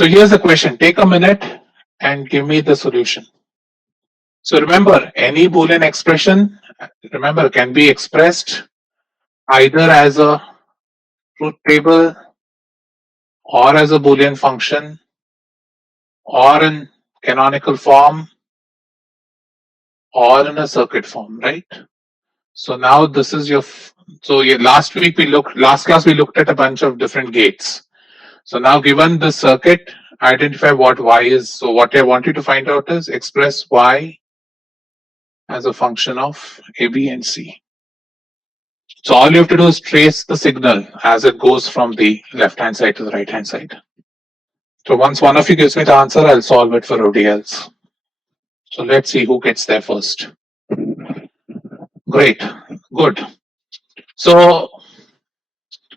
So here's the question. Take a minute and give me the solution. So remember, any Boolean expression, remember, can be expressed either as a truth table or as a Boolean function or in canonical form or in a circuit form, right? So now this is your, last class we looked at a bunch of different gates. So now given the circuit, identify what y is. So what I want you to find out is express y as a function of a, b and c. So all you have to do is trace the signal as it goes from the left hand side to the right hand side. So once one of you gives me the answer, I'll solve it for everybody else. So let's see who gets there first. Great, good. So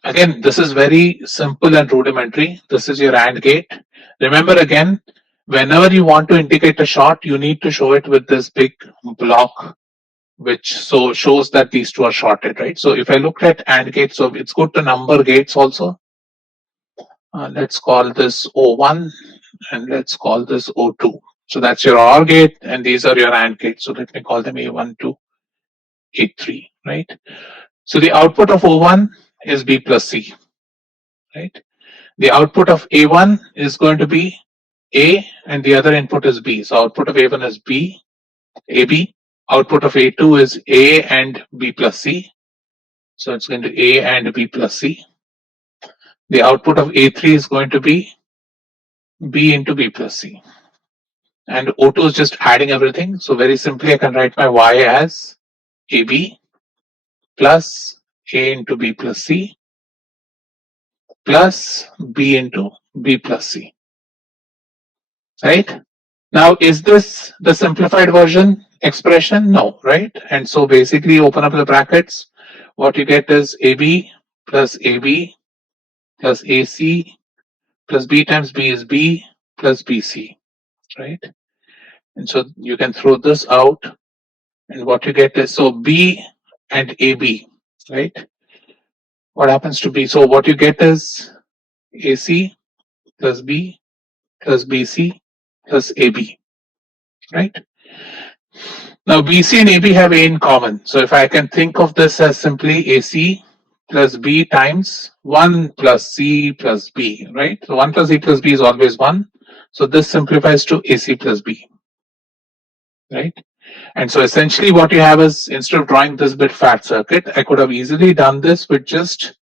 again, this is very simple and rudimentary. This is your AND gate. Remember again, whenever you want to indicate a short, you need to show it with this big block, which so shows that these two are shorted, right? So if I looked at AND gate, so it's good to number gates also. Let's call this O1 and let's call this O2. So that's your OR gate and these are your AND gates. So let me call them A1, 2, A3, right? So the output of O1 is B plus C, right? The output of A1 is going to be A and the other input is B. So output of A1 is B, AB. Output of A2 is A and B plus C. So it's going to A and B plus C. The output of A3 is going to be B into B plus C. And O2 is just adding everything. So very simply, I can write my Y as AB plus A into B plus C plus B into B plus C. Right? Now, is this the simplified version expression? No, right? And so basically open up the brackets. What you get is AB plus AC plus B times B is B plus BC, right? And so you can throw this out and what you get is, so B and AB, right? What happens to B? So what you get is AC plus B plus BC plus AB, right? Now BC and AB have A in common. So if I can think of this as simply AC plus B times 1 plus C plus B, right? So 1 plus C plus B is always 1. So this simplifies to AC plus B, right? And so essentially what you have is, instead of drawing this bit fat circuit, I could have easily done this with just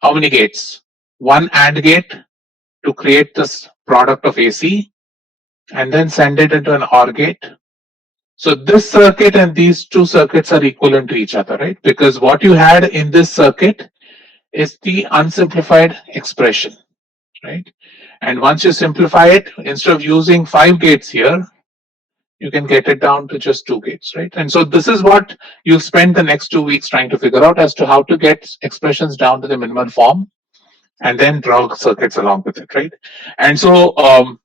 how many gates? One AND gate to create this product of AC and then send it into an OR gate. So this circuit and these two circuits are equivalent to each other, right? Because what you had in this circuit is the unsimplified expression, right? And once you simplify it, instead of using 5 gates here, you can get it down to just 2 gates, right? And so this is what you spend the next 2 weeks trying to figure out as to how to get expressions down to the minimal form and then draw circuits along with it, right? And so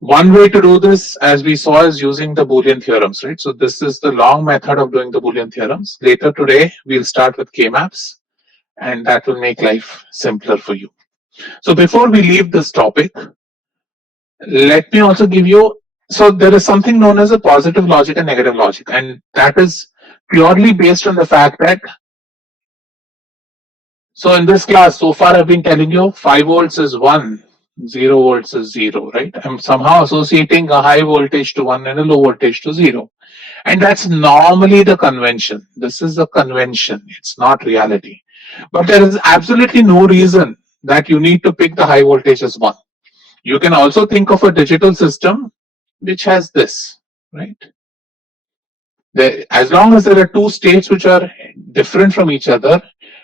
one way to do this, as we saw, is using the Boolean theorems, right? So this is the long method of doing the Boolean theorems. Later today, we'll start with K-maps, and that will make life simpler for you. So before we leave this topic, let me also give you, so there is something known as a positive logic and negative logic, and that is purely based on the fact that, so in this class, so far I've been telling you 5 volts is 1, 0 volts is 0, right? I'm somehow associating a high voltage to 1 and a low voltage to 0. And that's normally the convention. This is the convention. It's not reality. But there is absolutely no reason that you need to pick the high voltage as 1. You can also think of a digital system which has this, right? As long as there are 2 states which are different from each other,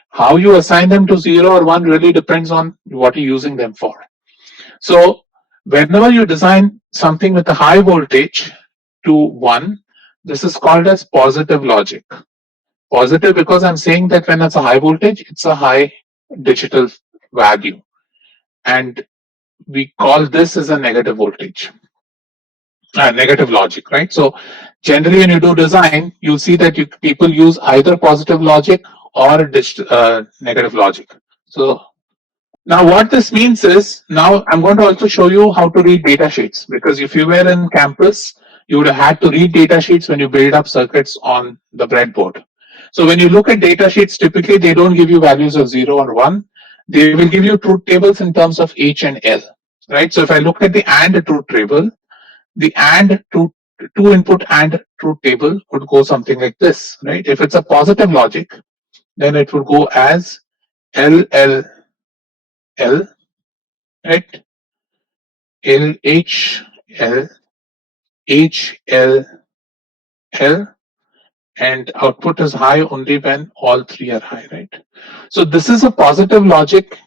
how you assign them to 0 or 1 really depends on what you're using them for. So whenever you design something with a high voltage to 1, this is called as positive logic. Positive because I'm saying that when it's a high voltage, it's a high digital value. And we call this as a negative voltage, negative logic, right? So generally when you do design, you'll see that people use either positive logic or negative logic. So Now, what this means is, now I'm going to also show you how to read data sheets, because if you were in campus, you would have had to read data sheets when you build up circuits on the breadboard. So when you look at data sheets, typically they don't give you values of 0 or 1. They will give you truth tables in terms of H and L, right? So if I look at the AND truth table, the AND two input AND truth table would go something like this, right? If it's a positive logic, then it would go as L, L, L, right? L, H, L, H, L, L, and output is high only when all three are high, right? So this is a positive logic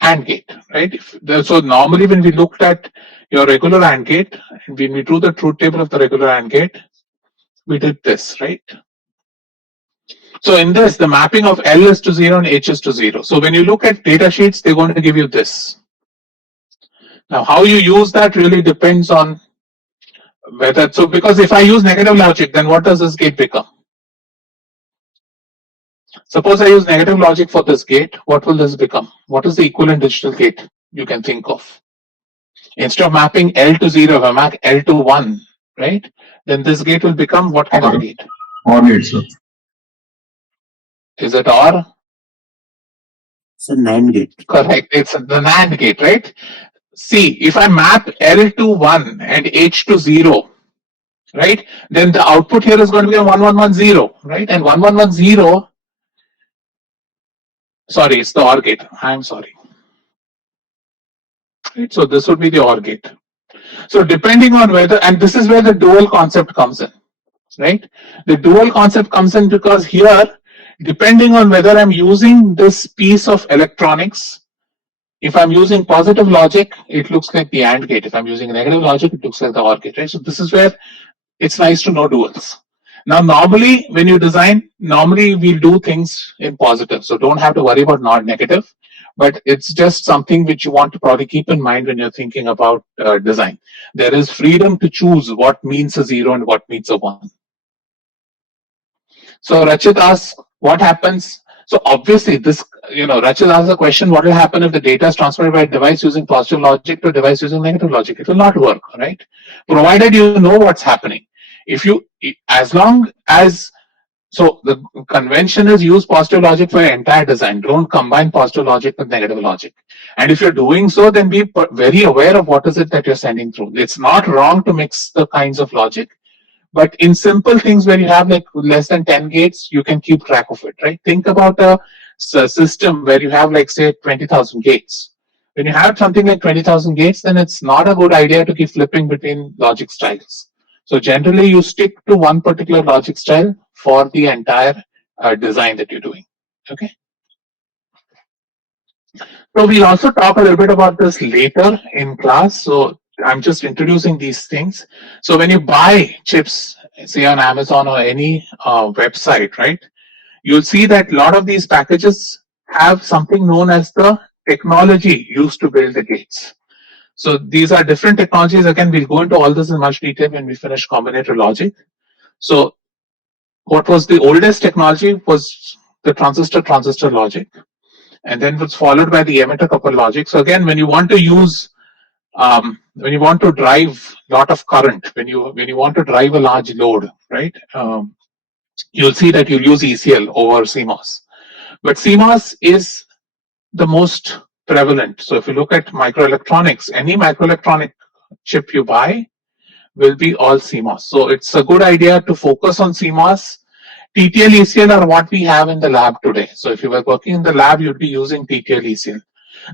AND gate, right? So normally when we looked at your regular AND gate, and when we drew the truth table of the regular AND gate, we did this, right? So in this, the mapping of L is to 0 and H is to 0. So when you look at data sheets, they're going to give you this. Now, how you use that really depends on whether, so because if I use negative logic, then what does this gate become? Suppose I use negative logic for this gate, what will this become? What is the equivalent digital gate you can think of? Instead of mapping L to 0, if I map L to 1, right? Then this gate will become what kind of a gate? OR gate, sir. Is it OR? It's a NAND gate. Correct. It's the NAND gate, right? See, if I map L to 1 and H to 0, right? Then the output here is going to be a 1110, right? And 1110, sorry, it's the OR gate. I'm sorry. Right? So this would be the OR gate. So depending on whether, and this is where the dual concept comes in, right? The dual concept comes in because here, depending on whether I'm using this piece of electronics, if I'm using positive logic, it looks like the AND gate. If I'm using negative logic, it looks like the OR gate, right? So this is where it's nice to know duals. Now, normally when you design, normally we'll do things in positive. So don't have to worry about not negative, but it's just something which you want to probably keep in mind when you're thinking about design. There is freedom to choose what means a 0 and what means a 1. So Rachit asks, what happens? So obviously this, Rachit asks a question, what will happen if the data is transmitted by a device using positive logic to a device using negative logic? It will not work, right? Provided you know what's happening. If you, as long as, so the convention is use positive logic for your entire design. Don't combine positive logic with negative logic. And if you're doing so, then be very aware of what is it that you're sending through. It's not wrong to mix the kinds of logic, but in simple things where you have like less than 10 gates, you can keep track of it, right? Think about a system where you have like say 20,000 gates. When you have something like 20,000 gates, then it's not a good idea to keep flipping between logic styles. So generally you stick to one particular logic style for the entire design that you're doing, okay? So we'll also talk a little bit about this later in class. So I'm just introducing these things. So when you buy chips, say on Amazon or any website, right, you'll see that a lot of these packages have something known as the technology used to build the gates. So these are different technologies. Again, we'll go into all this in much detail when we finish combinatorial logic. So what was the oldest technology was the transistor logic, and then was followed by the emitter couple logic. So again, when you want to use when you want to drive a lot of current, when you want to drive a large load, right? You'll see that you'll use ECL over CMOS. But CMOS is the most prevalent. So if you look at microelectronics, any microelectronic chip you buy will be all CMOS. So it's a good idea to focus on CMOS. TTL, ECL are what we have in the lab today. So if you were working in the lab, you'd be using TTL, ECL.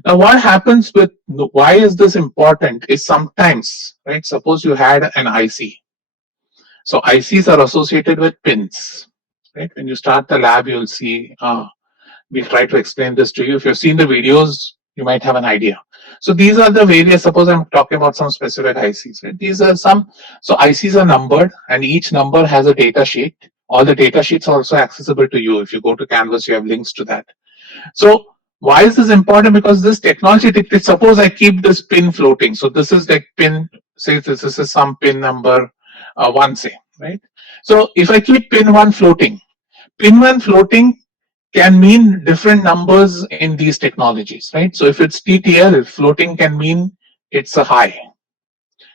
Now, what happens with, why is this important is sometimes, right? Suppose you had an IC. So ICs are associated with pins, right? When you start the lab, you'll see, we'll try to explain this to you. If you've seen the videos, you might have an idea. So these are the various, suppose I'm talking about some specific ICs, right? These are some, so ICs are numbered and each number has a data sheet. All the data sheets are also accessible to you. If you go to Canvas, you have links to that. So why is this important? Because this technology dictates, suppose I keep this pin floating. So this is like pin, say this is some pin number 1, say, right? So if I keep pin 1 floating can mean different numbers in these technologies, right? So if it's TTL, floating can mean it's a high.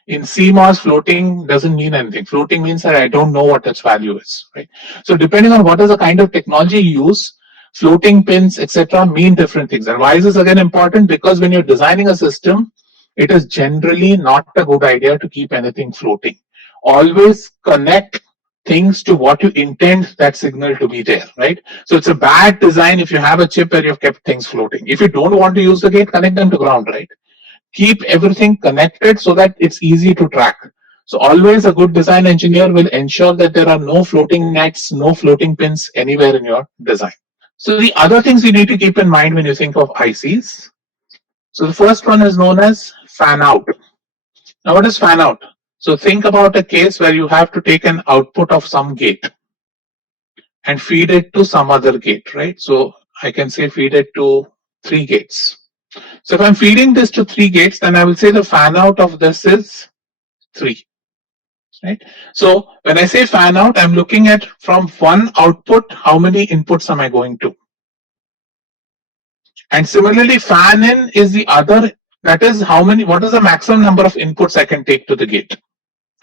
In CMOS, floating doesn't mean anything. Floating means that I don't know what its value is, right? So depending on what is the kind of technology you use, floating pins, etc., mean different things. And why is this again important? Because when you're designing a system, it is generally not a good idea to keep anything floating. Always connect things to what you intend that signal to be there, right? So it's a bad design if you have a chip where you've kept things floating. If you don't want to use the gate, connect them to ground, right? Keep everything connected so that it's easy to track. So always a good design engineer will ensure that there are no floating nets, no floating pins anywhere in your design. So the other things you need to keep in mind when you think of ICs. So the first one is known as fan out. Now what is fan out? So think about a case where you have to take an output of some gate and feed it to some other gate, right? So I can say feed it to 3 gates. So if I'm feeding this to 3 gates, then I will say the fan out of this is 3, right? So when I say fan out, I'm looking at from one output, how many inputs am I going to? And similarly, fan in is the other, that is how many, what is the maximum number of inputs I can take to the gate,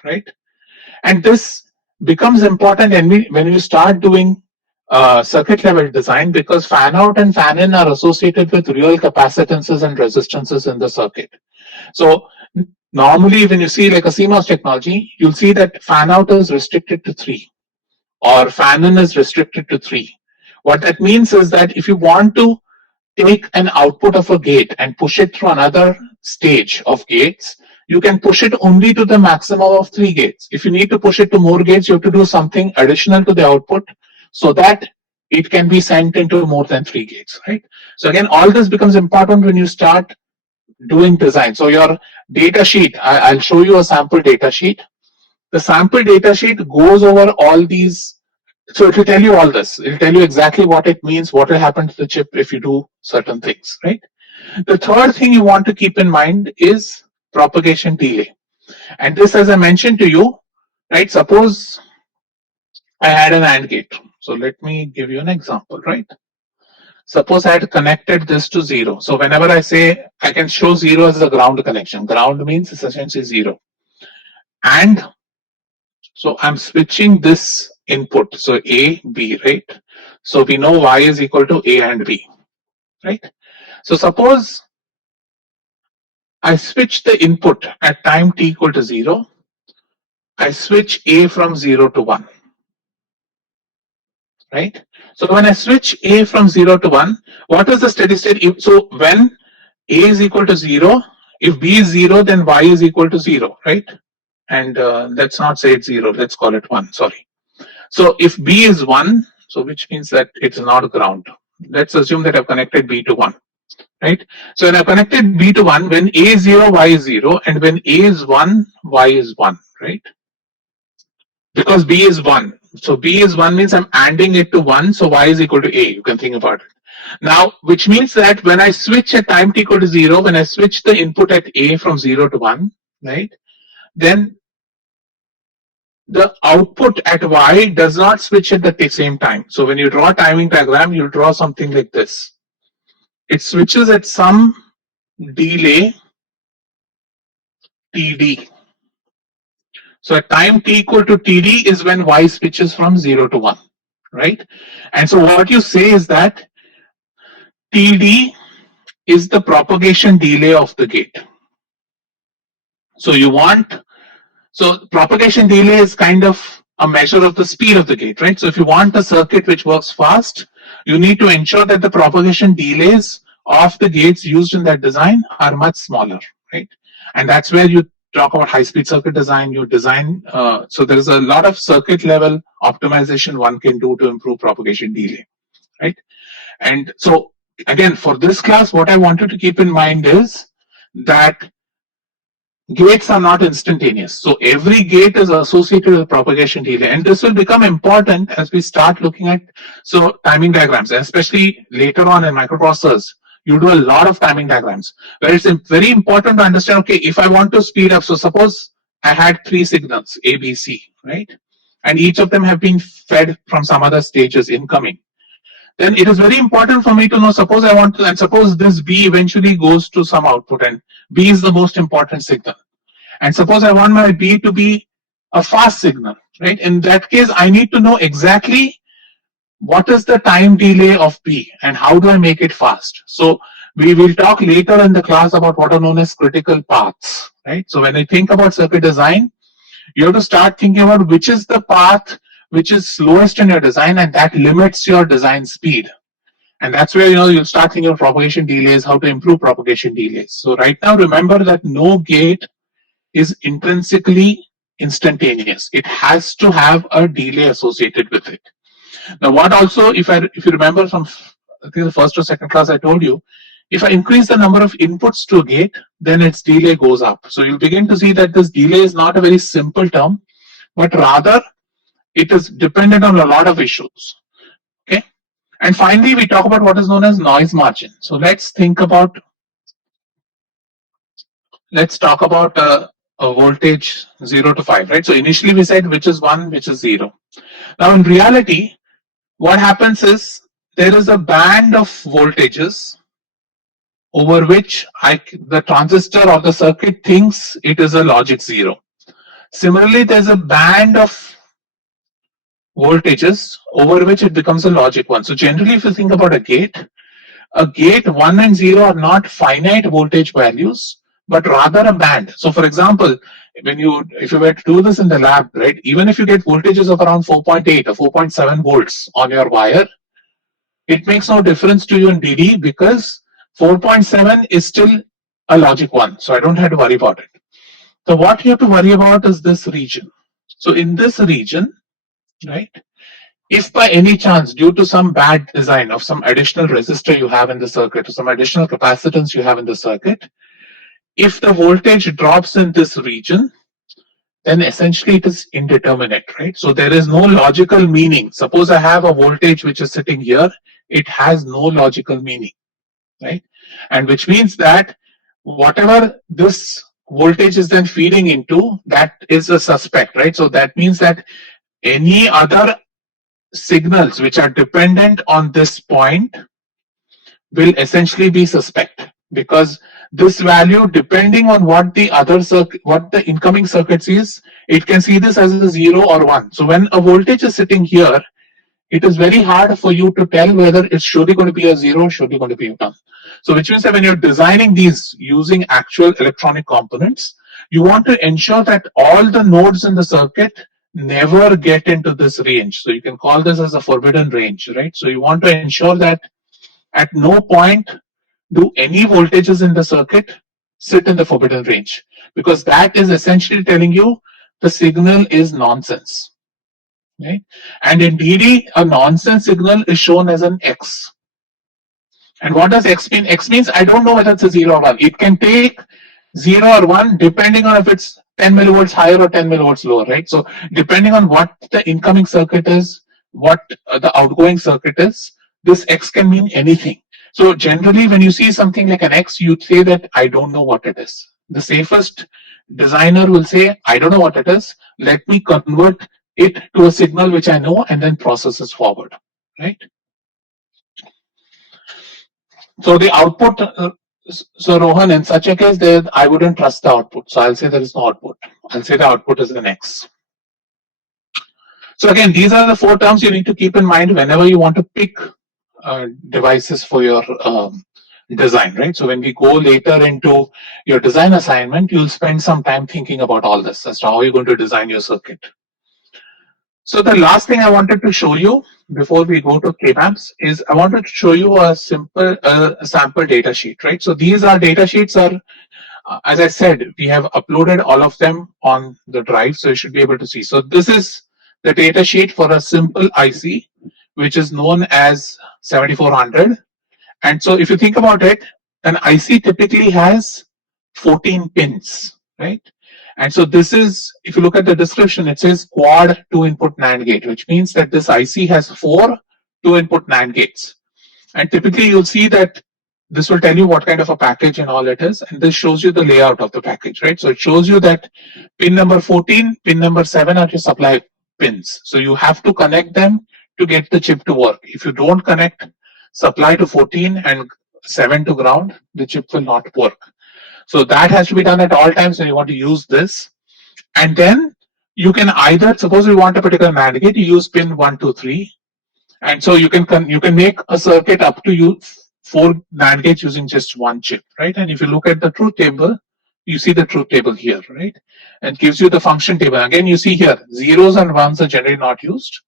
right? And this becomes important when you start doing circuit level design, because fan out and fan in are associated with real capacitances and resistances in the circuit. So normally when you see like a CMOS technology, you'll see that fan out is restricted to 3 or fan in is restricted to 3. What that means is that if you want to take an output of a gate and push it through another stage of gates, you can push it only to the maximum of 3 gates. If you need to push it to more gates, you have to do something additional to the output so that it can be sent into more than 3 gates, right? So again, all this becomes important when you start doing design. So your data sheet, I'll show you a sample data sheet. The sample data sheet goes over all these. So it will tell you all this. It will tell you exactly what it means, what will happen to the chip if you do certain things, right? The third thing you want to keep in mind is propagation delay. And this, as I mentioned to you, right? Suppose I had an AND gate. So let me give you an example, right? Suppose I had connected this to 0. So whenever I say I can show 0 as a ground connection, ground means it's essentially 0. And so I'm switching this input. So A, B, right? So we know Y is equal to A and B, right? So suppose I switch the input at time t equal to 0. I switch A from 0 to 1, right? So when I switch A from 0 to 1, what is the steady state? So when A is equal to 0, if B is 0, then Y is equal to 0, right? And let's not say it's 0, let's call it 1, sorry. So if B is 1, so which means that it's not ground. Let's assume that I've connected B to 1, right? So when I've connected B to 1, when A is 0, Y is 0, and when A is 1, Y is 1, right? Because B is 1. So B is 1 means I'm adding it to 1, so Y is equal to A. You can think about it. Now, which means that when I switch at time t equal to 0, when I switch the input at A from 0 to 1, right, then the output at Y does not switch at the same time. So when you draw a timing diagram, you'll draw something like this. It switches at some delay TD. So at time t equal to TD is when Y switches from 0 to 1, right? And so what you say is that TD is the propagation delay of the gate. So you want, so propagation delay is kind of a measure of the speed of the gate, right? So if you want a circuit which works fast, you need to ensure that the propagation delays of the gates used in that design are much smaller, right? And that's where you talk about high-speed circuit design. You design, so there is a lot of circuit level optimization one can do to improve propagation delay, right? And so again, for this class, what I wanted to keep in mind is that gates are not instantaneous. So every gate is associated with propagation delay. And this will become important as we start looking at timing diagrams, especially later on in microprocessors. You do a lot of timing diagrams where it's very important to understand, okay, if I want to speed up, so suppose I had 3 signals, A, B, C, right? And each of them have been fed from some other stages incoming. then it is very important for me to know, suppose I want to, and suppose this B eventually goes to some output, and B is the most important signal. And suppose I want my B to be a fast signal, right? In that case, I need to know exactly what is the time delay of B and how do I make it fast. So we will talk later in the class about what are known as critical paths, right? So when I think about circuit design, you have to start thinking about which is the path which is slowest in your design, and that limits your design speed. And that's where you'll start thinking of propagation delays, how to improve propagation delays. So right now, remember that no gate is intrinsically instantaneous. It has to have a delay associated with it. Now, what also, if you remember from I think the first or second class, I told you, if I increase the number of inputs to a gate, then its delay goes up. So you'll begin to see that this delay is not a very simple term, but rather it is dependent on a lot of issues. Okay. And finally, we talk about what is known as noise margin. So let's talk about a voltage 0 to 5, right? So initially we said which is 1, which is 0. Now in reality, what happens is there is a band of voltages over which the transistor or the circuit thinks it is a logic 0. Similarly, there's a band of voltages over which it becomes a logic 1. So generally, if you think about a gate 1 and 0 are not finite voltage values, but rather a band. So for example, if you were to do this in the lab, right, even if you get voltages of around 4.8 or 4.7 volts on your wire, it makes no difference to you in DD because 4.7 is still a logic 1. So I don't have to worry about it. So what you have to worry about is this region. So in this region, right, if by any chance, due to some bad design of some additional resistor you have in the circuit or some additional capacitance you have in the circuit, if the voltage drops in this region, then essentially it is indeterminate, right? So there is no logical meaning. Suppose I have a voltage which is sitting here, it has no logical meaning, right? And which means that whatever this voltage is then feeding into, that is a suspect, right? So that means that any other signals which are dependent on this point will essentially be suspect, because this value, depending on what the other circuit, what the incoming circuit sees, it can see this as a 0 or 1. So when a voltage is sitting here, it is very hard for you to tell whether it's surely going to be a 0 or surely going to be a 1. So which means that when you're designing these using actual electronic components, you want to ensure that all the nodes in the circuit never get into this range. So you can call this as a forbidden range, right? So you want to ensure that at no point do any voltages in the circuit sit in the forbidden range, because that is essentially telling you the signal is nonsense. Right? And in DD, a nonsense signal is shown as an X. And what does X mean? X means I don't know whether it's a 0 or 1. It can take 0 or 1 depending on if it's 10 millivolts higher or 10 millivolts lower, right? So depending on what the incoming circuit is, what the outgoing circuit is, this X can mean anything. So generally, when you see something like an X, you say that I don't know what it is. The safest designer will say, I don't know what it is. Let me convert it to a signal which I know and then process it forward, right? So the output, so Rohan, in such a case, there I wouldn't trust the output. So I'll say there is no output. I'll say the output is an X. So again, these are the 4 terms you need to keep in mind whenever you want to pick devices for your design, right? So when we go later into your design assignment, you'll spend some time thinking about all this as to how you're going to design your circuit. So the last thing I wanted to show you before we go to K-maps is I wanted to show you a simple sample data sheet, right? So these are data sheets are, as I said, we have uploaded all of them on the drive, so you should be able to see. So this is the data sheet for a simple IC, which is known as 7400. And so if you think about it, an IC typically has 14 pins, right? And so this is, if you look at the description, it says quad 2-input NAND gate, which means that this IC has 4 2-input NAND gates. And typically you'll see that this will tell you what kind of a package and all it is. And this shows you the layout of the package, right? So it shows you that pin number 14, pin number 7 are your supply pins. So you have to connect them to get the chip to work. If you don't connect supply to 14 and 7 to ground, the chip will not work. So that has to be done at all times when you want to use this. And then you can either, suppose you want a particular NAND gate, you use pin 1, 2, 3. And so you can make a circuit up to you 4 NAND gates using just one chip, right? And if you look at the truth table, you see the truth table here, right? And gives you the function table. Again, you see here, zeros and ones are generally not used.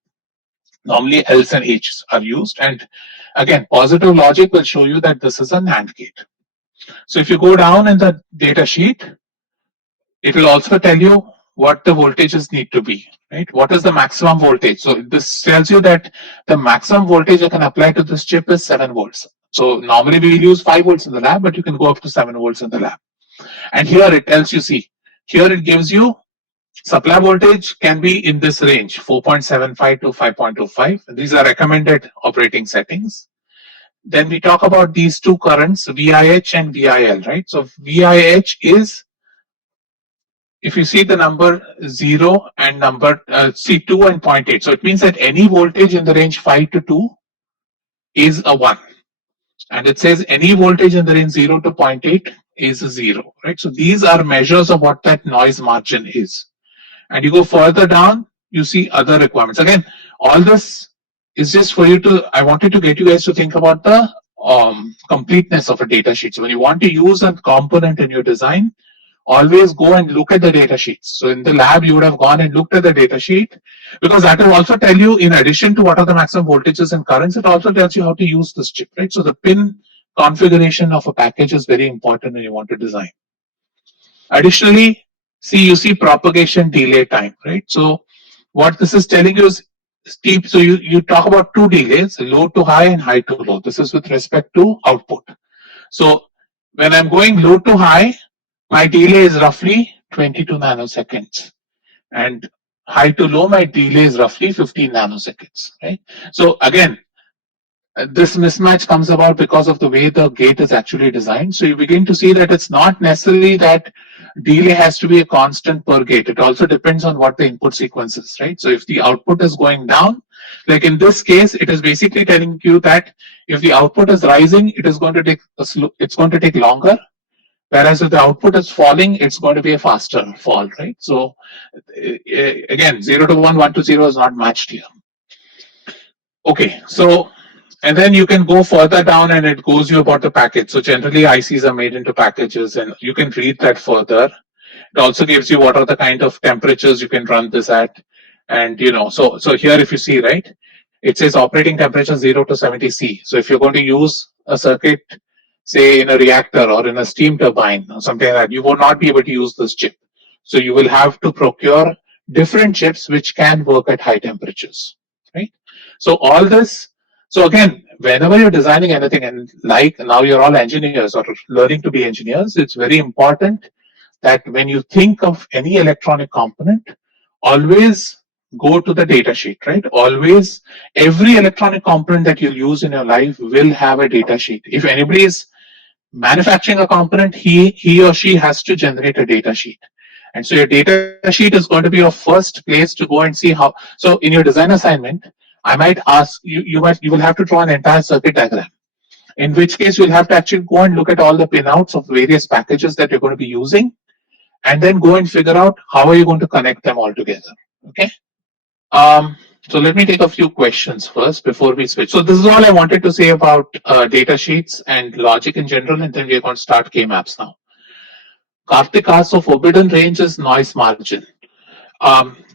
Normally else and H's are used. And again, positive logic will show you that this is a NAND gate. So if you go down in the data sheet, it will also tell you what the voltages need to be, right? What is the maximum voltage? So this tells you that the maximum voltage you can apply to this chip is 7 volts. So normally we use 5 volts in the lab, but you can go up to 7 volts in the lab. And here it tells you, see, here it gives you supply voltage can be in this range, 4.75 to 5.25. These are recommended operating settings. Then we talk about these two currents, VIH and VIL, right? So VIH is, if you see the number 0 and number, see 2 and 0.8. So it means that any voltage in the range 5 to 2 is a 1. And it says any voltage in the range 0 to 0.8 is a 0, right? So these are measures of what that noise margin is. And you go further down, you see other requirements. Again, all this is just for you to, I wanted to get you guys to think about the completeness of a data sheet. So when you want to use a component in your design, always go and look at the data sheets. So in the lab, you would have gone and looked at the data sheet, because that will also tell you, in addition to what are the maximum voltages and currents, it also tells you how to use this chip, right? So the pin configuration of a package is very important when you want to design. Additionally, see, you see propagation delay time, right? So what this is telling you is steep. So you talk about two delays, low to high and high to low. This is with respect to output. So when I'm going low to high, my delay is roughly 22 nanoseconds. And high to low, my delay is roughly 15 nanoseconds, right? So again, this mismatch comes about because of the way the gate is actually designed. So you begin to see that it's not necessarily that delay has to be a constant per gate. It also depends on what the input sequence is, right? So if the output is going down, like in this case, it is basically telling you that if the output is rising, it is going to take it's going to take longer. Whereas if the output is falling, it's going to be a faster fall, right? So again, 0 to 1, 1 to 0 is not matched here. Okay, so and then you can go further down and it goes you about the package. So generally ICs are made into packages and you can read that further. It also gives you what are the kind of temperatures you can run this at. And so here if you see, right, it says operating temperature 0 to 70 C. So if you're going to use a circuit, say in a reactor or in a steam turbine or something like that, you will not be able to use this chip. So you will have to procure different chips which can work at high temperatures, right? So all this, so again, whenever you're designing anything, and like now you're all engineers or learning to be engineers, it's very important that when you think of any electronic component, always go to the data sheet, right? Always, every electronic component that you'll use in your life will have a data sheet. If anybody is manufacturing a component, he or she has to generate a data sheet. And so your data sheet is going to be your first place to go and see how. So in your design assignment, I might ask you, you will have to draw an entire circuit diagram. In which case you'll have to actually go and look at all the pinouts of various packages that you're going to be using, and then go and figure out how are you going to connect them all together. Okay. So let me take a few questions first before we switch. So this is all I wanted to say about data sheets and logic in general, and then we're going to start K-maps now. Karthik asks, so forbidden range is noise margin.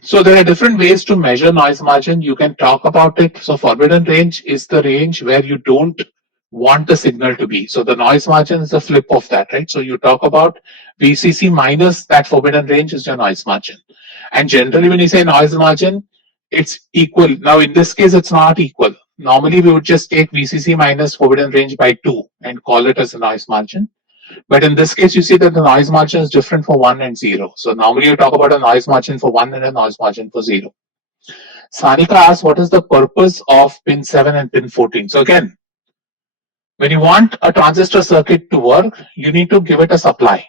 So there are different ways to measure noise margin. You can talk about it. So forbidden range is the range where you don't want the signal to be. So the noise margin is the flip of that, right? So you talk about VCC minus that forbidden range is your noise margin. And generally when you say noise margin, it's equal. Now in this case, it's not equal. Normally we would just take VCC minus forbidden range by 2 and call it as a noise margin. But in this case, you see that the noise margin is different for 1 and 0. So normally you talk about a noise margin for 1 and a noise margin for 0. Sanika asks, what is the purpose of pin 7 and pin 14? So again, when you want a transistor circuit to work, you need to give it a supply.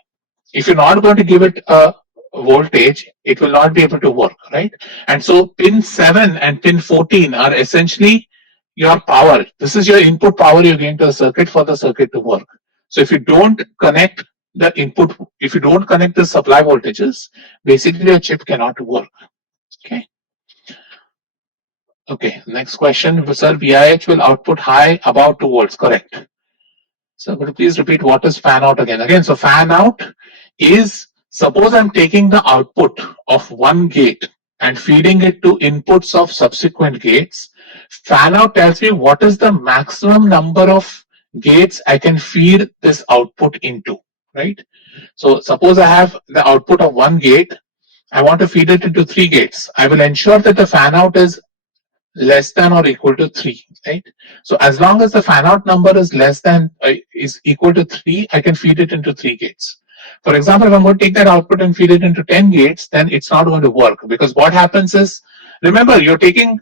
If you're not going to give it a voltage, it will not be able to work, right? And so pin 7 and pin 14 are essentially your power. This is your input power you're giving to the circuit for the circuit to work. So if you don't connect the input, if you don't connect the supply voltages, basically your chip cannot work. Okay. Okay. Next question, sir. VIH will output high about 2 volts. Correct. So could you please repeat what is fan out again? Again, so fan out is, suppose I'm taking the output of one gate and feeding it to inputs of subsequent gates. Fan out tells me what is the maximum number of gates I can feed this output into, right? So suppose I have the output of one gate, I want to feed it into 3 gates. I will ensure that the fan out is less than or equal to 3, right? So as long as the fan out number is less than is equal to 3, I can feed it into 3 gates. For example, if I'm going to take that output and feed it into 10 gates, then it's not going to work, because what happens is, remember, you're taking,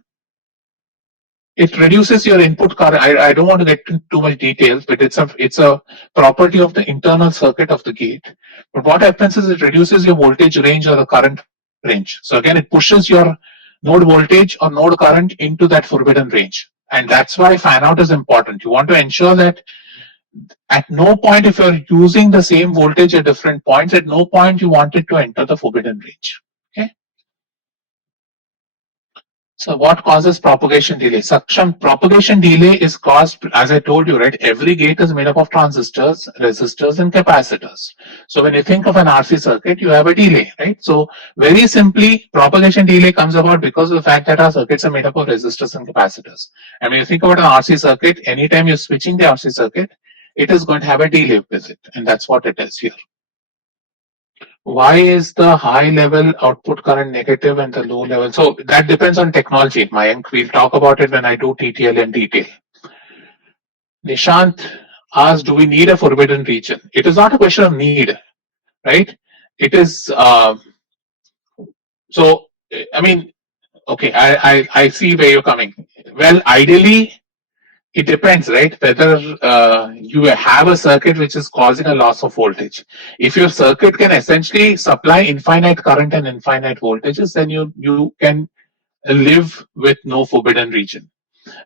it reduces your input current. I don't want to get into too much details, but it's a property of the internal circuit of the gate. But what happens is it reduces your voltage range or the current range. So again, it pushes your node voltage or node current into that forbidden range. And that's why fan out is important. You want to ensure that at no point, if you're using the same voltage at different points, at no point you want it to enter the forbidden range. Okay. So what causes propagation delay? Suction propagation delay is caused, as I told you, right? Every gate is made up of transistors, resistors, and capacitors. So when you think of an RC circuit, you have a delay, right? So very simply, propagation delay comes about because of the fact that our circuits are made up of resistors and capacitors. And when you think about an RC circuit, anytime you're switching the RC circuit, it is going to have a delay with it, and that's what it is here. Why is the high level output current negative and the low level? So that depends on technology, Mayank. We'll talk about it when I do TTL in detail. Nishant asked, do we need a forbidden region? It is not a question of need, right? It is, so, I mean, okay, I see where you're coming. Well, ideally, it depends, right? Whether you have a circuit which is causing a loss of voltage. If your circuit can essentially supply infinite current and infinite voltages, then you can live with no forbidden region.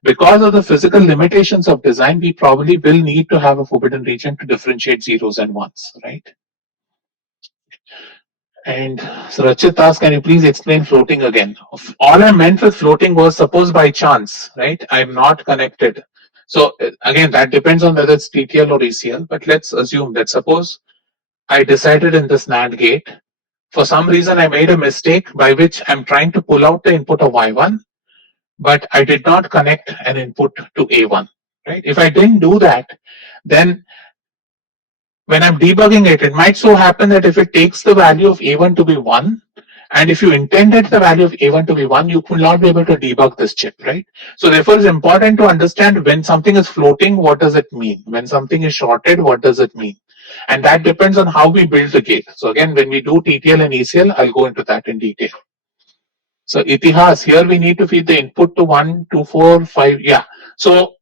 Because of the physical limitations of design, we probably will need to have a forbidden region to differentiate zeros and ones, right? And so Rachit asked, can you please explain floating again? All I meant with floating was, suppose by chance, right? I'm not connected. So again, that depends on whether it's TTL or ACL, but let's assume that suppose I decided in this NAND gate, for some reason I made a mistake by which I'm trying to pull out the input of Y1, but I did not connect an input to A1, right? If I didn't do that, then when I'm debugging it, it might so happen that if it takes the value of A1 to be 1, and if you intended the value of A1 to be 1, you could not be able to debug this chip, right? So therefore, it's important to understand when something is floating, what does it mean? When something is shorted, what does it mean? And that depends on how we build the gate. So again, when we do TTL and ACL, I'll go into that in detail. So Itihas, here we need to feed the input to 1, 2, 4, 5. Yeah. So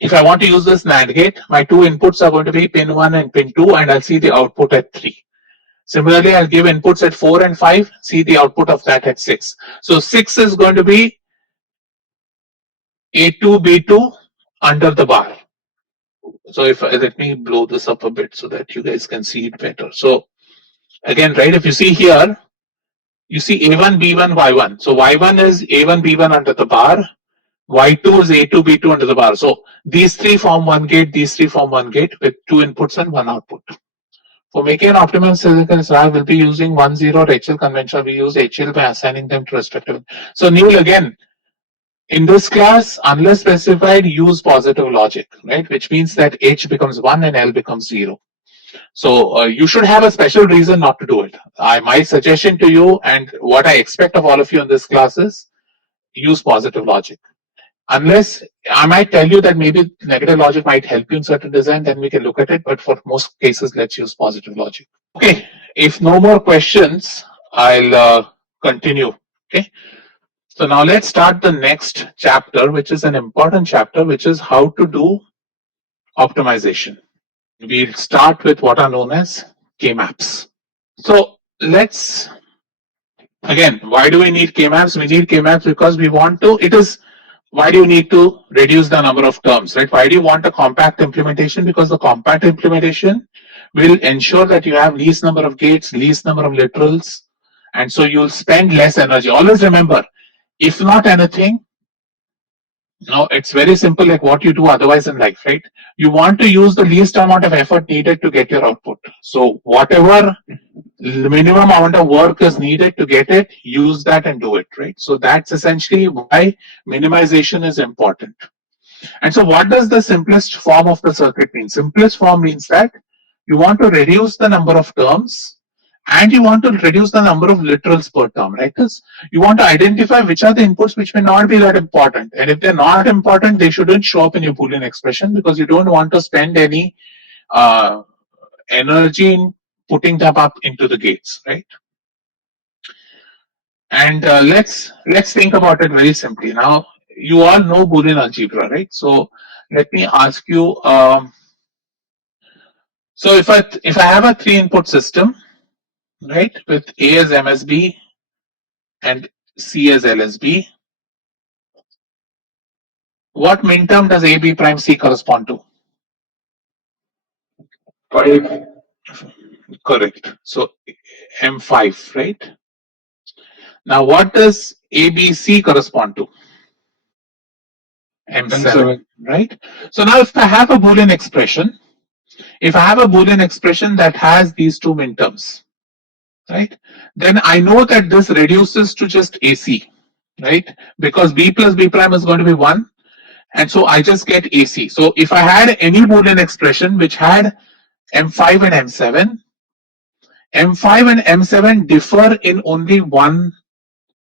if I want to use this NAND gate, my two inputs are going to be pin 1 and pin 2, and I'll see the output at 3. Similarly, I'll give inputs at 4 and 5, see the output of that at 6. So 6 is going to be A2, B2 under the bar. So if let me blow this up a bit so that you guys can see it better. So again, right, if you see here, you see A1, B1, Y1. So Y1 is A1, B1 under the bar. Y2 is A2, B2 under the bar. So these three form one gate, these three form one gate with two inputs and one output. For making an optimum silicon slab, we'll be using 1-0 HL conventional. We use HL by assigning them to respective. So Newell, again, in this class, unless specified, use positive logic, right? Which means that H becomes 1 and L becomes 0. So you should have a special reason not to do it. My suggestion to you and what I expect of all of you in this class is use positive logic. Unless I might tell you that maybe negative logic might help you in certain design, then we can look at it. But for most cases, let's use positive logic. Okay, if no more questions, I'll continue. Okay, so now let's start the next chapter, which is an important chapter, which is how to do optimization. We'll start with what are known as K-maps. So let's, again, why do we need K-maps? We need K-maps because we want to, it is, why do you need to reduce the number of terms, right? Why do you want a compact implementation? Because the compact implementation will ensure that you have least number of gates, least number of literals, and so you'll spend less energy. Always remember, if not anything, now it's very simple, like what you do otherwise in life, right? You want to use the least amount of effort needed to get your output. So whatever minimum amount of work is needed to get it, use that and do it, right? So that's essentially why minimization is important. And so what does the simplest form of the circuit mean? Simplest form means that you want to reduce the number of terms and you want to reduce the number of literals per term, right? Because you want to identify which are the inputs which may not be that important. And if they're not important, they shouldn't show up in your Boolean expression because you don't want to spend any uh, energy in putting them up into the gates, right? And let's think about it very simply. Now, you all know Boolean algebra, right? So let me ask you. So if I have a 3-input system, right, with A as MSB and C as LSB, what minterm does A B prime C correspond to? 5. Correct. So M5, right? Now what does ABC correspond to? M7, right? So now if I have a Boolean expression, if I have a Boolean expression that has these two minterms, right, then I know that this reduces to just AC, right? Because B plus B prime is going to be 1, and so I just get AC. So if I had any Boolean expression which had M5 and M7, M5 and M7 differ in only one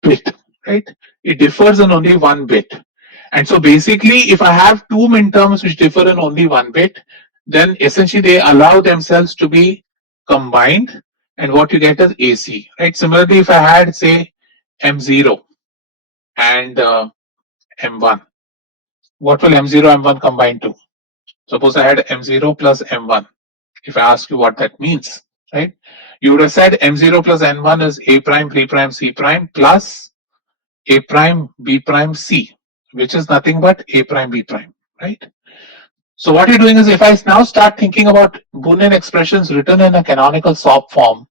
bit, right? It differs in only one bit. And so basically, if I have two minterms which differ in only one bit, then essentially they allow themselves to be combined, and what you get is AC, right? Similarly, if I had, say, M0 and M1, what will M0 M1 combine to? Suppose I had M0 plus M1. If I ask you what that means, right? You would have said M0 plus N1 is A prime, B prime, C prime plus A prime, B prime, C, which is nothing but A prime, B prime, right? So what you're doing is, if I now start thinking about Boolean expressions written in a canonical SOP form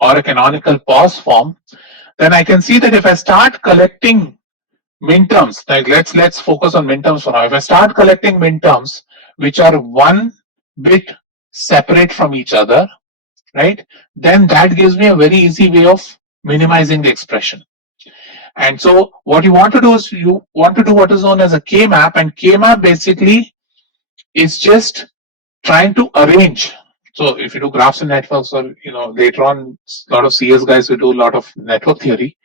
or a canonical pause form, then I can see that if I start collecting minterms, like let's focus on minterms for now. If I start collecting minterms which are one bit separate from each other, right, then that gives me a very easy way of minimizing the expression. And so what you want to do is you want to do what is known as a K-map, and K-map basically is just trying to arrange. So if you do graphs and networks, or later on a lot of CS guys will do a lot of network theory,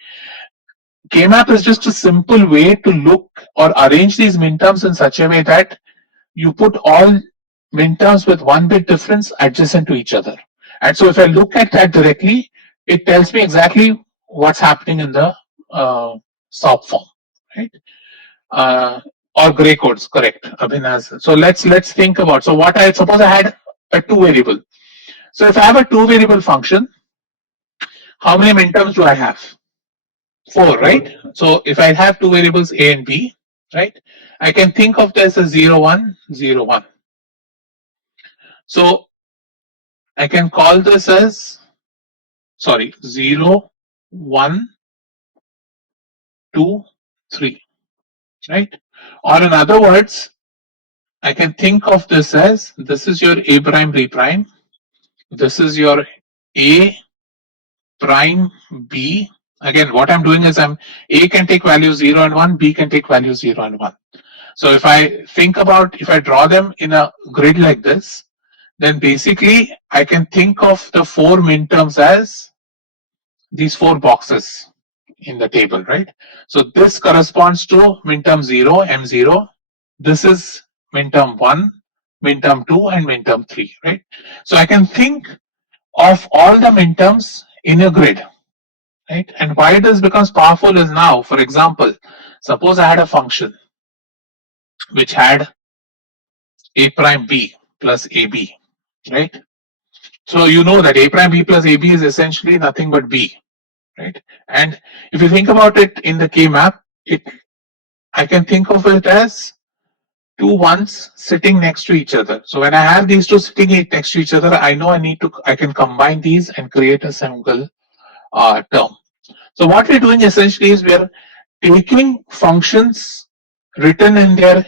K-map is just a simple way to look or arrange these minterms in such a way that you put all minterms with one bit difference adjacent to each other. And so if I look at that directly, it tells me exactly what's happening in the SOP form, right? Or gray codes, correct, Abhinaz. So let's think about, so what I suppose I had a 2-variable. So if I have a 2-variable function, how many minterms do I have? 4, right? So if I have 2 variables A and B, right, I can think of this as 0, 1, 0, 1. So I can call this as, 0, 1, 2, 3, right? Or in other words, I can think of this as, this is your A prime, B prime, this is your A prime, B. Again, what I'm doing is A can take value 0 and 1, B can take value 0 and 1. So if I think about, if I draw them in a grid like this, then basically I can think of the 4 minterms as these 4 boxes in the table, right? So this corresponds to minterm 0, M0. This is minterm 1, minterm 2, and minterm 3, right? So I can think of all the minterms in a grid, right? And why this becomes powerful is now, for example, suppose I had a function which had A prime B plus AB, right? So you know that A prime B plus AB is essentially nothing but B, right? And if you think about it in the K map, it I can think of it as two ones sitting next to each other. So when I have these two sitting next to each other, I know I can combine these and create a single term. So what we're doing essentially is we're taking functions written in their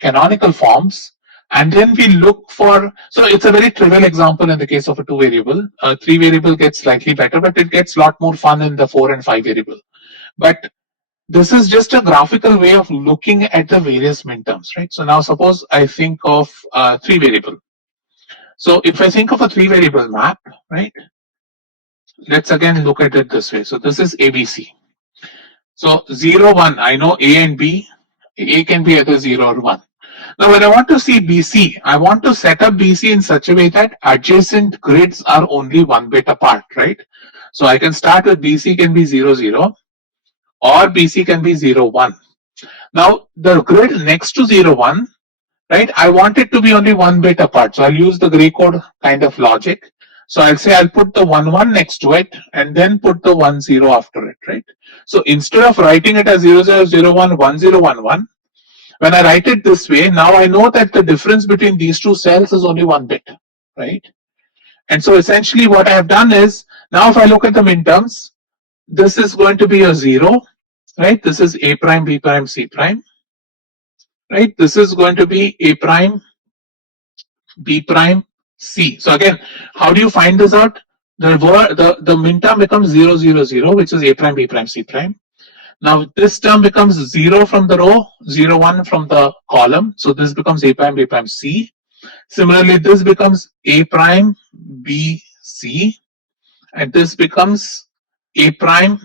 canonical forms, and then we look for, so it's a very trivial example in the case of a 2 variable. 3 variable gets slightly better, but it gets a lot more fun in the 4 and 5 variable. But this is just a graphical way of looking at the various minterms, right? So now suppose I think of 3 variable. So if I think of a 3 variable map, right? Let's again look at it this way. So this is ABC. So 0, 1, I know A and B. A can be either 0 or 1. Now when I want to see BC, I want to set up BC in such a way that adjacent grids are only 1 bit apart, right? So I can start with BC can be 0, 0, or BC can be 0, 1. Now the grid next to 0, 1, right? I want it to be only 1 bit apart. So I'll use the gray code kind of logic. So I'll say I'll put the 1, 1 next to it and then put the 1, 0 after it, right? So instead of writing it as 0, 0, 0, 1, 1, 0, 1, 1, when I write it this way, now I know that the difference between these two cells is only 1 bit, right? And so essentially what I have done is, now if I look at the minterms, this is going to be a 0, right? This is A prime, B prime, C prime, right? This is going to be A prime, B prime, C. So again, how do you find this out? The minterm becomes 0, 0, 0, which is A prime, B prime, C prime. Now this term becomes 0 from the row, 0, 1 from the column. So this becomes A prime, B prime, C. Similarly, this becomes A prime, B, C. And this becomes A prime,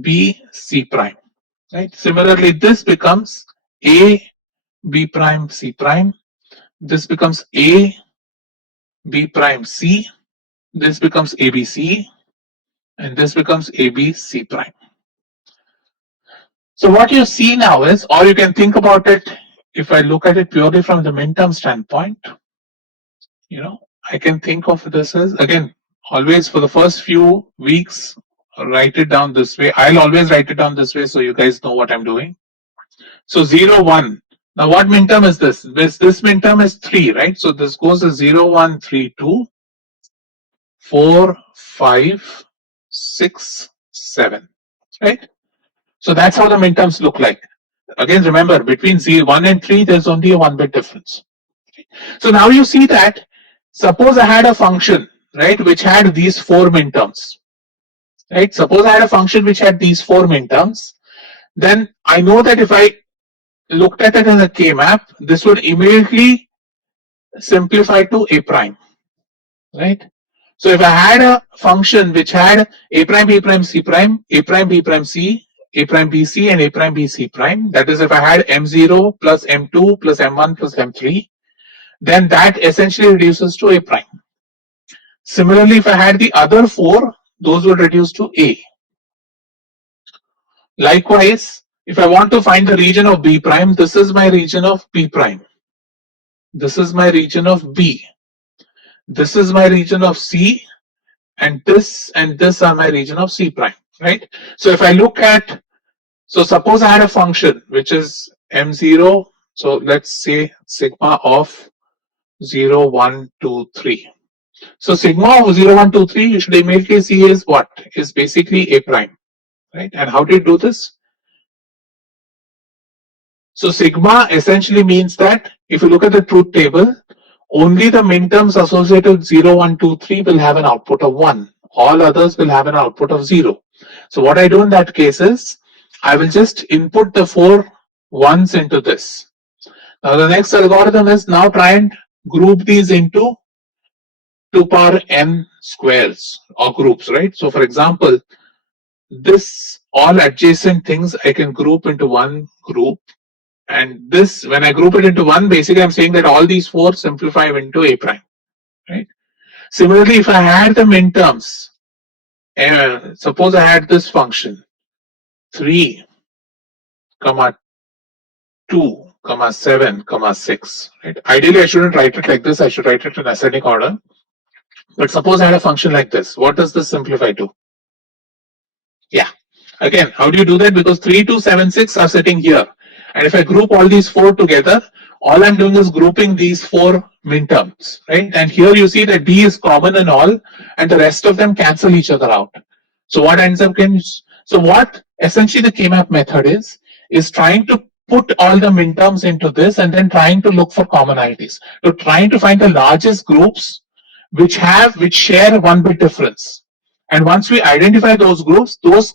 B, C prime. Right? Similarly, this becomes A, B prime, C prime. This becomes A, B prime, C. This becomes ABC. And this becomes AB, C prime. So what you see now is, or you can think about it, if I look at it purely from the minterm standpoint, I can think of this as, again, always for the first few weeks, write it down this way. I'll always write it down this way so you guys know what I'm doing. So 0, 1. Now what minterm is this? This minterm is 3, right? So this goes as 0, 1, 3, 2, 4, 5, 6, 7, right? So that's how the minterms look like. Again, remember, between 1 and 3, there's only a 1-bit difference. So now you see that, suppose I had a function, right, which had these 4 minterms, right? Suppose I had a function which had these 4 minterms, then I know that if I looked at it as a K-map, this would immediately simplify to A prime, right? So if I had a function which had A prime, B prime, C prime, A prime, B prime, C, A prime, BC, and A prime, BC prime, that is if I had M0 plus M2 plus M1 plus M3, then that essentially reduces to A prime. Similarly, if I had the other 4, those would reduce to A. Likewise, if I want to find the region of B prime, this is my region of B prime. This is my region of B. This is my region of C, and this are my region of C prime, right? So if I look at, so suppose I had a function which is M0, so let's say sigma of 0, 1, 2, 3. So sigma of 0, 1, 2, 3, you should immediately see is what? Is basically A prime, right? And how do you do this? So sigma essentially means that if you look at the truth table, only the minterms associated with 0, 1, 2, 3 will have an output of 1. All others will have an output of 0. So what I do in that case is, I will just input the 4 ones into this. Now the next algorithm is now try and group these into 2 power n squares or groups, right? So for example, this all adjacent things I can group into one group, and this, when I group it into one, basically I'm saying that all these 4 simplify into A prime, right? Similarly, if I had the minterms, suppose I had this function 3, 2, 7, 6, right? Ideally I shouldn't write it like this, I should write it in ascending order. But suppose I had a function like this, what does this simplify to? Yeah, again, how do you do that? Because 3, 2, 7, 6 are sitting here. And if I group all these four together, all I'm doing is grouping these four minterms, right? And here you see that D is common in all, and the rest of them cancel each other out. So what ends up getting, so what essentially the K-map method is trying to put all the minterms into this and then trying to look for commonalities. So trying to find the largest groups which share one bit difference. And once we identify those groups, those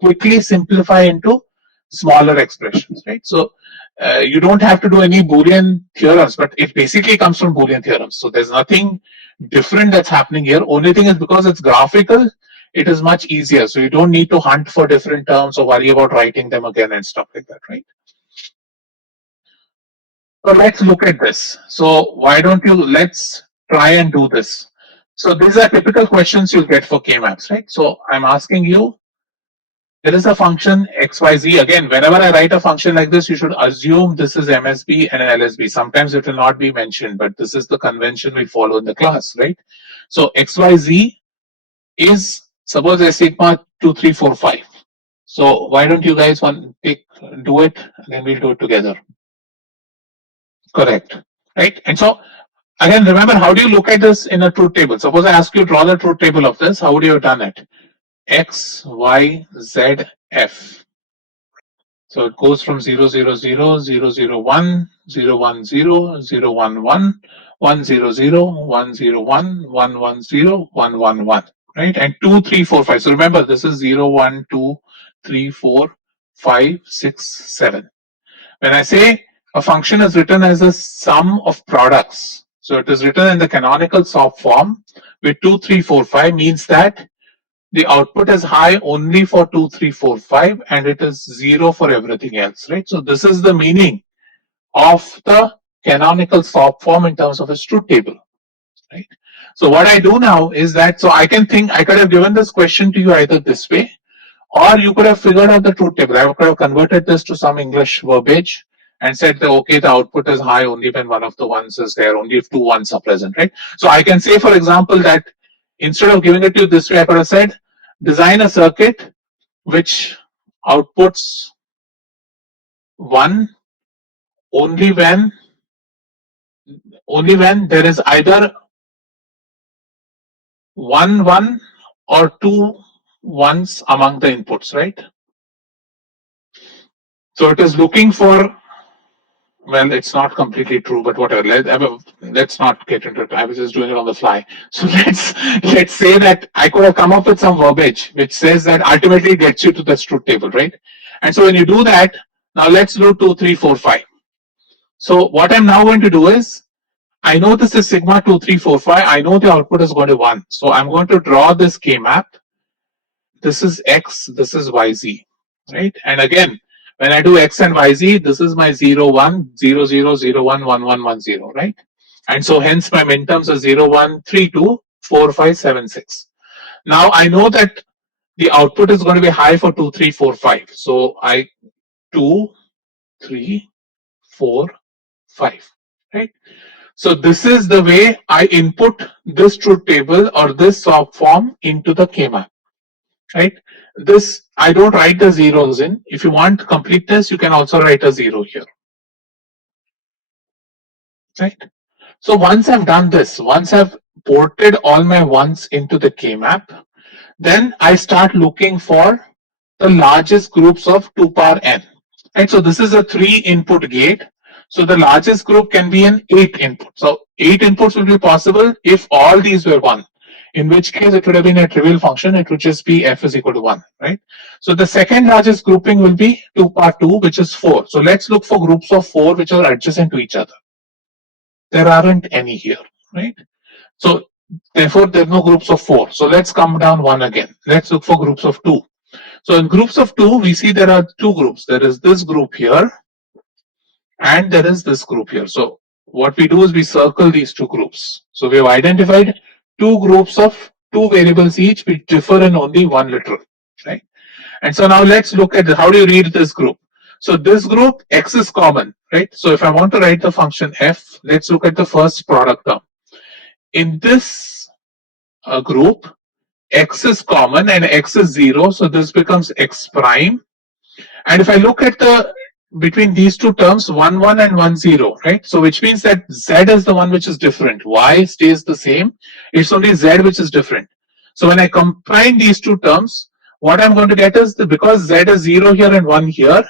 quickly simplify into smaller expressions, right? So you don't have to do any Boolean theorems, but it basically comes from Boolean theorems. So there's nothing different that's happening here. Only thing is because it's graphical, it is much easier. So you don't need to hunt for different terms or worry about writing them again and stuff like that, right? So let's look at this. So why don't you, let's try and do this. So these are typical questions you'll get for K-maps, right? So I'm asking you, there is a function xyz. Again, whenever I write a function like this, you should assume this is MSB and LSB. Sometimes it will not be mentioned, but this is the convention we follow in the class, right? So xyz is, suppose a sigma 2, 3, 4, 5. So why don't you guys do it, and then we'll do it together. Correct, right? And so again, remember, how do you look at this in a truth table? Suppose I ask you to draw the truth table of this. How would you have done it? X, Y, Z, F. So it goes from 0, 0, 0, 0, 0, 1, 0, 1, 0, 0, 1, 1, 1, 0, 0, 1, 0, 1, 1, 1, 0, 1, 1, 1, right? And 2, 3, 4, 5. So remember, this is 0, 1, 2, 3, 4, 5, 6, 7. When I say a function is written as a sum of products, so it is written in the canonical soft form with 2, 3, 4, 5 means that the output is high only for 2, 3, 4, 5 and it is 0 for everything else, right? So this is the meaning of the canonical soft form in terms of a truth table, right? So what I do now is that, so I can think, I could have given this question to you either this way, or you could have figured out the truth table. I could have converted this to some English verbiage and said that, okay, the output is high only when one of the ones is there, only if two ones are present, right? So I can say, for example, that instead of giving it to you this way, I could have said, design a circuit which outputs 1 only when there is either 1 1 or 2 ones among the inputs, right? So it is looking for, well, it's not completely true, but whatever. Let's not get into it. I was just doing it on the fly. So let's say that I could have come up with some verbiage which says that ultimately gets you to the truth table, right? And so when you do that, now let's do 2, 3, 4, 5. So what I'm now going to do is, I know this is sigma 2, 3, 4, 5. I know the output is going to 1. So I'm going to draw this K map. This is X, this is YZ, right? And again, when I do X and YZ, this is my 0, 1, 0, 0, 0, 1, 1, 1, 1, 0, right? And so hence my minterms are 0, 1, 3, 2, 4, 5, 7, 6. Now I know that the output is going to be high for 2, 3, 4, 5. So 2, 3, 4, 5, right? So this is the way I input this truth table or this soft form into the K map, right? This, I don't write the zeros in. If you want completeness, you can also write a 0 here, right? So once I've done this, once I've ported all my ones into the K map, then I start looking for the largest groups of 2 power n, right? So this is a 3 input gate. So the largest group can be an 8 input. So 8 inputs will be possible if all these were 1, in which case it would have been a trivial function. It would just be f is equal to 1, right? So the second largest grouping will be 2 power 2, which is 4. So let's look for groups of 4 which are adjacent to each other. There aren't any here, right? So therefore there are no groups of 4. So let's come down 1 again. Let's look for groups of 2. So in groups of 2, we see there are 2 groups. There is this group here and there is this group here. So what we do is we circle these 2 groups. So we have identified 2 groups of 2 variables each which differ in only 1 literal, right? And so now let's look at how do you read this group. So this group, X is common, right? So if I want to write the function f, let's look at the first product term. In this group, X is common and X is 0, so this becomes X prime. And if I look at the between these two terms 1 1 and 1 0, right? So which means that z is the one which is different, y stays the same, it's only z which is different. So when I combine these two terms, what I'm going to get is because z is 0 here and 1 here,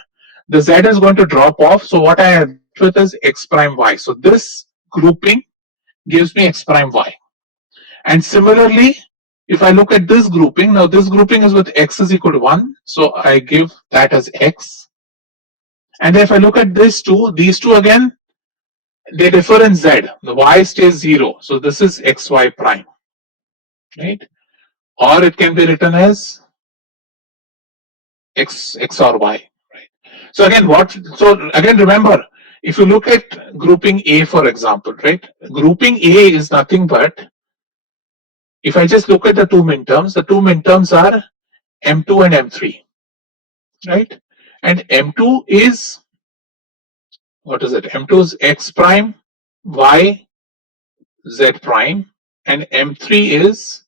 the z is going to drop off. So what I am left with is x prime y. So this grouping gives me x prime y. And similarly, if I look at this grouping, now this grouping is with x is equal to 1, so I give that as x. And if I look at these two again, they differ in z. The y stays 0, so this is xy prime, right? Or it can be written as x or y, right? So again remember, if you look at grouping A, for example, right? Grouping A is nothing but, if I just look at the two minterms are M2 and M3, right? And M2 is, what is it? M2 is x prime, y, z prime, and M3 is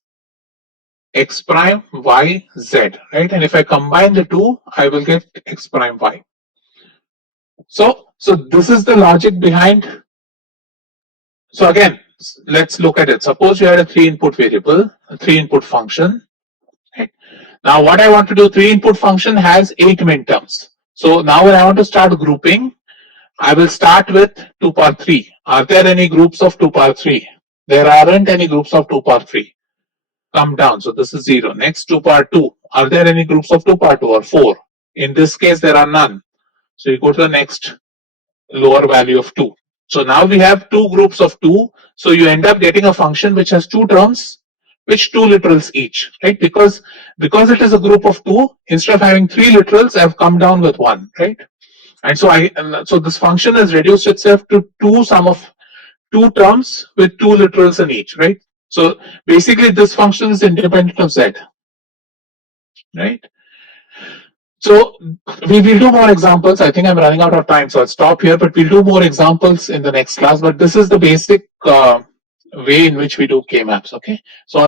x prime, y, z, right? And if I combine the two, I will get x prime, y. So this is the logic behind. So again, let's look at it. Suppose you had a 3-input variable, a 3-input function. Right? Now what I want to do, 3-input function has 8 minterms. So now when I want to start grouping, I will start with 2 power 3. Are there any groups of 2 power 3? There aren't any groups of 2 power 3. Come down. So this is 0. Next, 2 power 2. Are there any groups of 2 power 2 or 4? In this case, there are none. So you go to the next lower value of 2. So now we have two groups of 2. So you end up getting a function which has two terms, which 2 literals each, right? Because it is a group of 2, instead of having 3 literals, I've come down with 1, right? And so this function has reduced itself to sum of 2 terms with 2 literals in each, right? So basically this function is independent of z, right? So we will do more examples. I think I'm running out of time, so I'll stop here, but we'll do more examples in the next class. But this is the basic way in which we do K-maps, okay? So